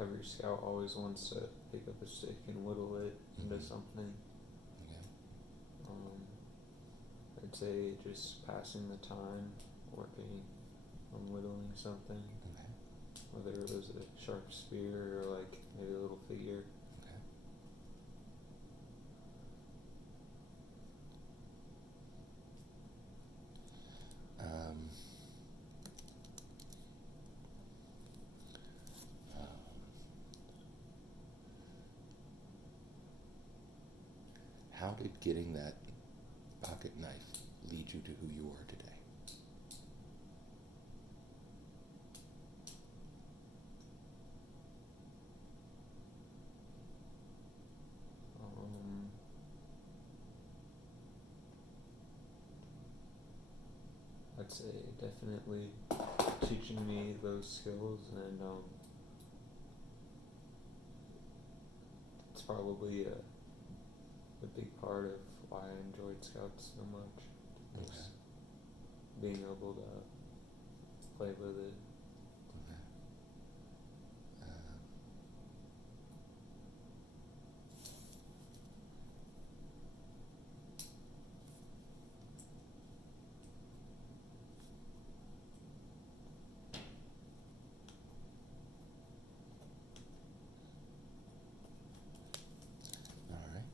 every scout always wants to pick up a stick and whittle it into Mhm. something. Okay. Um, I'd say just passing the time, working on whittling something, Okay. whether it was a sharp spear or like maybe a little figure. Okay. Um, um, how did getting that pocket knife lead you to who you are today? Um, I'd say definitely teaching me those skills, and it's probably a big part of why I enjoyed Scouts so much. Okay. Just being able to play with it. Okay. Um, all right.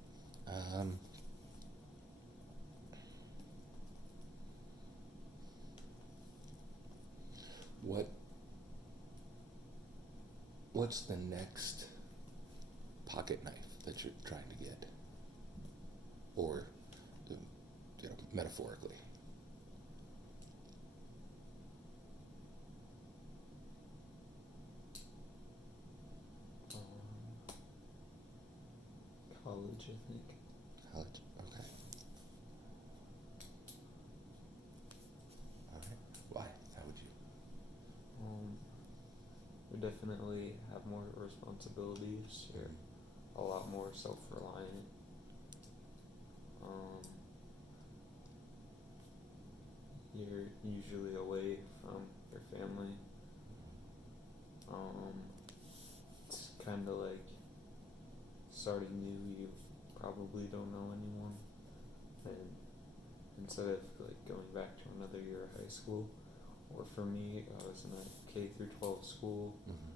What what's the next pocket knife that you're trying to get, or metaphorically? Um, College, I think. College. Okay. All right. Why? How would you? Um, we definitely have more responsibilities. You're Mhm. a lot more self-reliant. Um, you're usually away from your family. Um, it's kind of like starting new. You probably don't know anyone, and instead of like going back to another year of high school, or for me, I was in a K through 12 school. Mhm.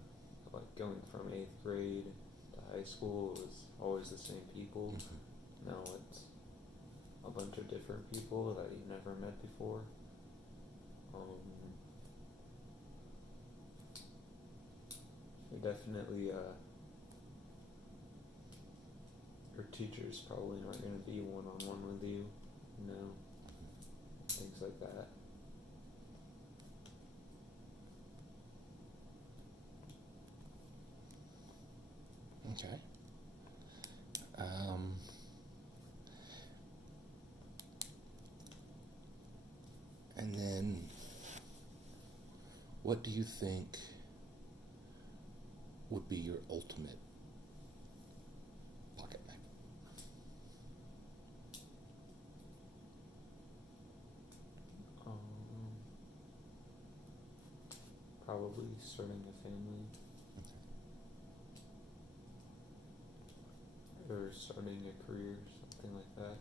Like going from 8th grade to high school was always the same people. Mhm. Now it's a bunch of different people that you've never met before. Um, definitely, your teachers probably aren't going to be one on one with you, things like that. Okay. Um, and then, what do you think would be your ultimate pocket knife? Um, Probably starting a family or starting a career, something like that.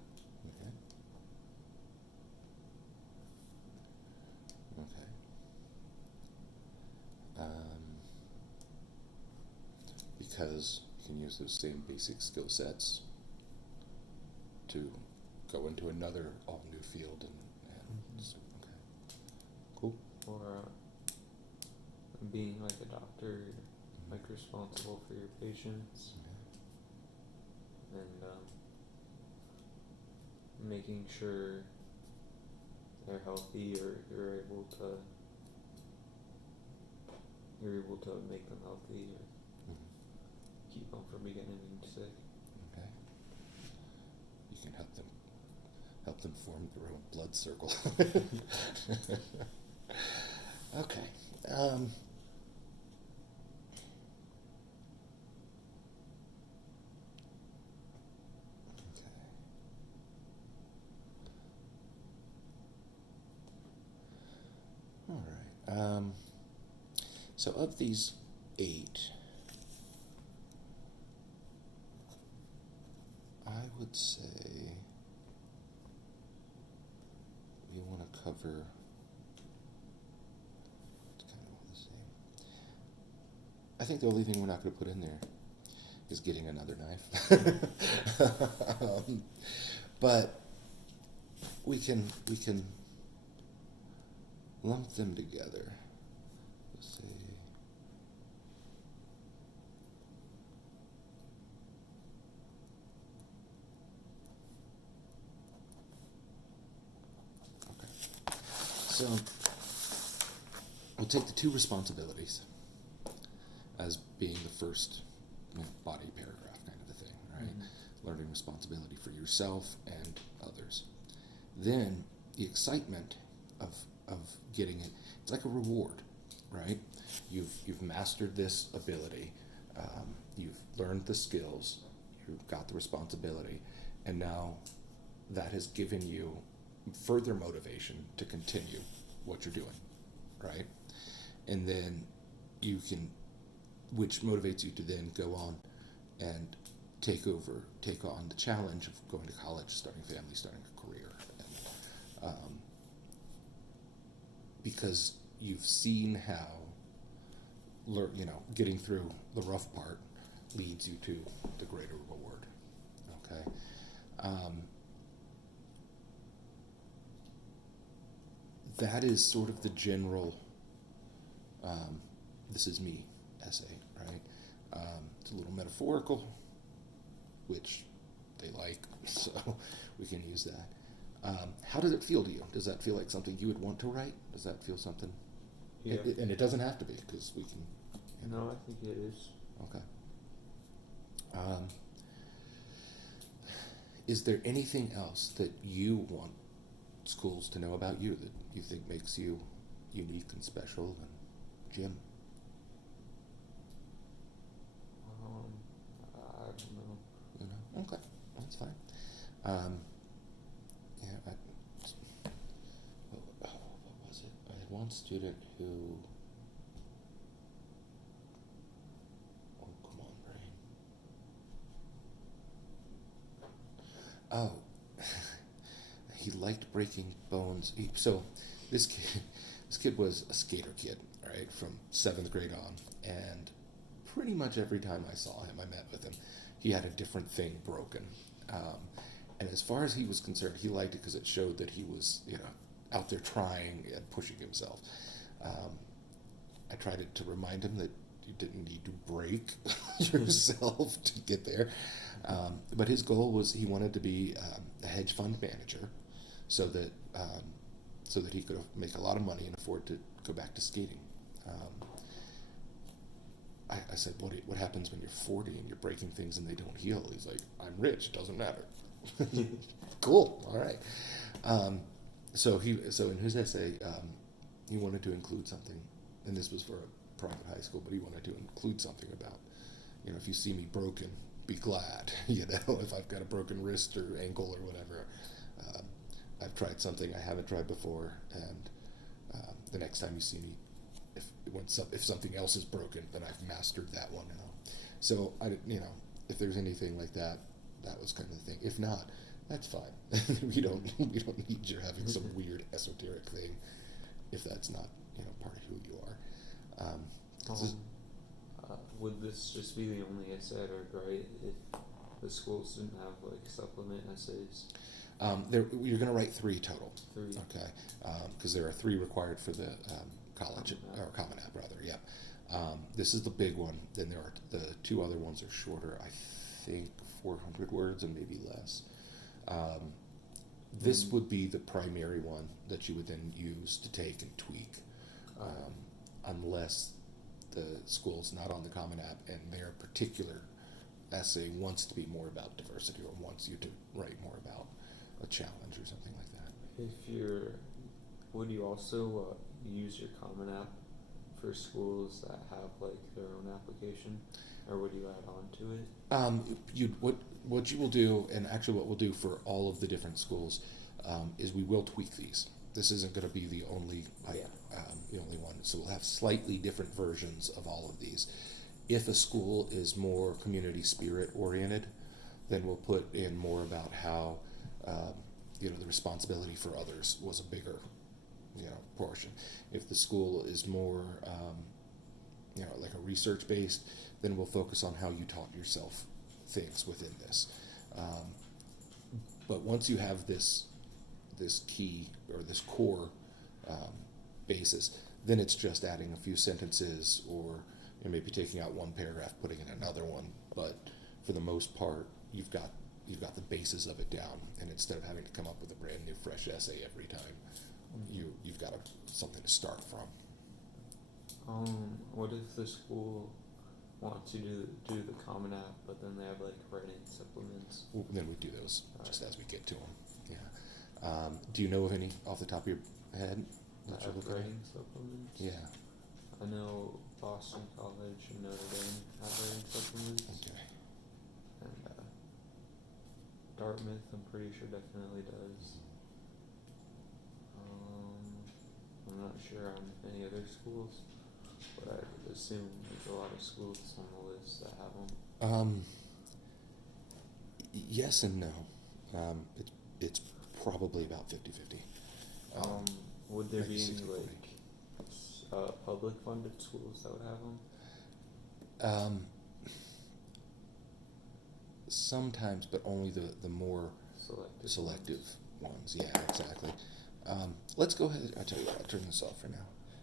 Okay. Okay. Because you can use those same basic skill sets to go into another all new field and Mm-hmm. so, okay. Cool. Or being like a doctor, like Mhm. responsible for your patients Okay. and making sure they're healthy, or you're able to make them healthy or Mhm. keep them from getting sick. Okay. You can help them form their own blood circle. Okay. Um, okay. All right. So of these 8, I would say we want to cover. It's kind of all the same. I think the only thing we're not going to put in there is getting another knife. But we can lump them together. Let's see. Okay. So we'll take the two responsibilities as being the first body paragraph kind of a thing, right? Mm-hmm. Learning responsibility for yourself and others. Then the excitement of getting it, it's like a reward, right? You've mastered this ability, you've learned the skills, you've got the responsibility, and now that has given you further motivation to continue what you're doing, right? And then you can, which motivates you to then go on and take on the challenge of going to college, starting a family, starting a career. And, because you've seen how, getting through the rough part leads you to the greater reward. Okay. That is sort of the general. This is me essay, right? It's a little metaphorical, which they like, so we can use that. How does it feel to you? Does that feel like something you would want to write? Does that feel something? Yeah. And it doesn't have to be, because we can. No, I think it is. Okay. Is there anything else that you want schools to know about you that you think makes you unique and special? And Jim? I don't know. You know? Okay, that's fine. What was it? I had one student who. Oh, come on, brain. Oh, he liked breaking bones. So this kid was a skater kid, right, from 7th grade on, and pretty much every time I saw him, I met with him, he had a different thing broken. And as far as he was concerned, he liked it because it showed that he was, out there trying and pushing himself. I tried to remind him that you didn't need to break yourself to get there. But his goal was he wanted to be a hedge fund manager, so that he could make a lot of money and afford to go back to skating. I said, what happens when you're 40 and you're breaking things and they don't heal? He's like, I'm rich, it doesn't matter. Cool, all right. So in his essay, he wanted to include something, and this was for a private high school, but he wanted to include something about, if you see me broken, be glad, if I've got a broken wrist or ankle or whatever. I've tried something I haven't tried before, and the next time you see me, if something else is broken, then I've mastered that one. So if there's anything like that, that was kind of the thing. If not, that's fine. we don't need you having some weird esoteric thing if that's not part of who you are. Would this just be the only essay I'd write if the schools didn't have supplement essays? You're going to write 3 total. 3. Okay, because there are 3 required for the college or Common App rather. Yeah. This is the big one. Then there are the 2 other ones are shorter. I think 400 words and maybe less. This would be the primary one that you would then use to take and tweak, unless the school's not on the Common App and their particular essay wants to be more about diversity or wants you to write more about a challenge or something like that. Would you also use your Common App for schools that have their own application, or would you add on to it? What you will do, and actually what we'll do for all of the different schools, is we will tweak these. This isn't going to be the only one. So we'll have slightly different versions of all of these. If a school is more community spirit oriented, then we'll put in more about how the responsibility for others was a bigger portion. If the school is more like a research based, then we'll focus on how you taught yourself things within this. But once you have this key or this core basis, then it's just adding a few sentences, or maybe taking out one paragraph, putting in another one. But for the most part, you've got the basis of it down, and instead of having to come up with a brand new fresh essay every time, you've got something to start from. What if the school wants you to do the Common App, but then they have like writing supplements? Well, then we do those just as we get to them. Yeah. Do you know of any off the top of your head? That have writing supplements? Yeah. I know Boston College and Notre Dame have writing supplements. Okay. And Dartmouth, I'm pretty sure, definitely does. I'm not sure on any other schools, but I would assume there's a lot of schools on the list that have them. Yes and no. It's probably about 50-50. Would there be any 60-40. public funded schools that would have them? Sometimes, but only the more Selective ones. Yeah, exactly. Let's go ahead. I'll tell you what, I'll turn this off for now.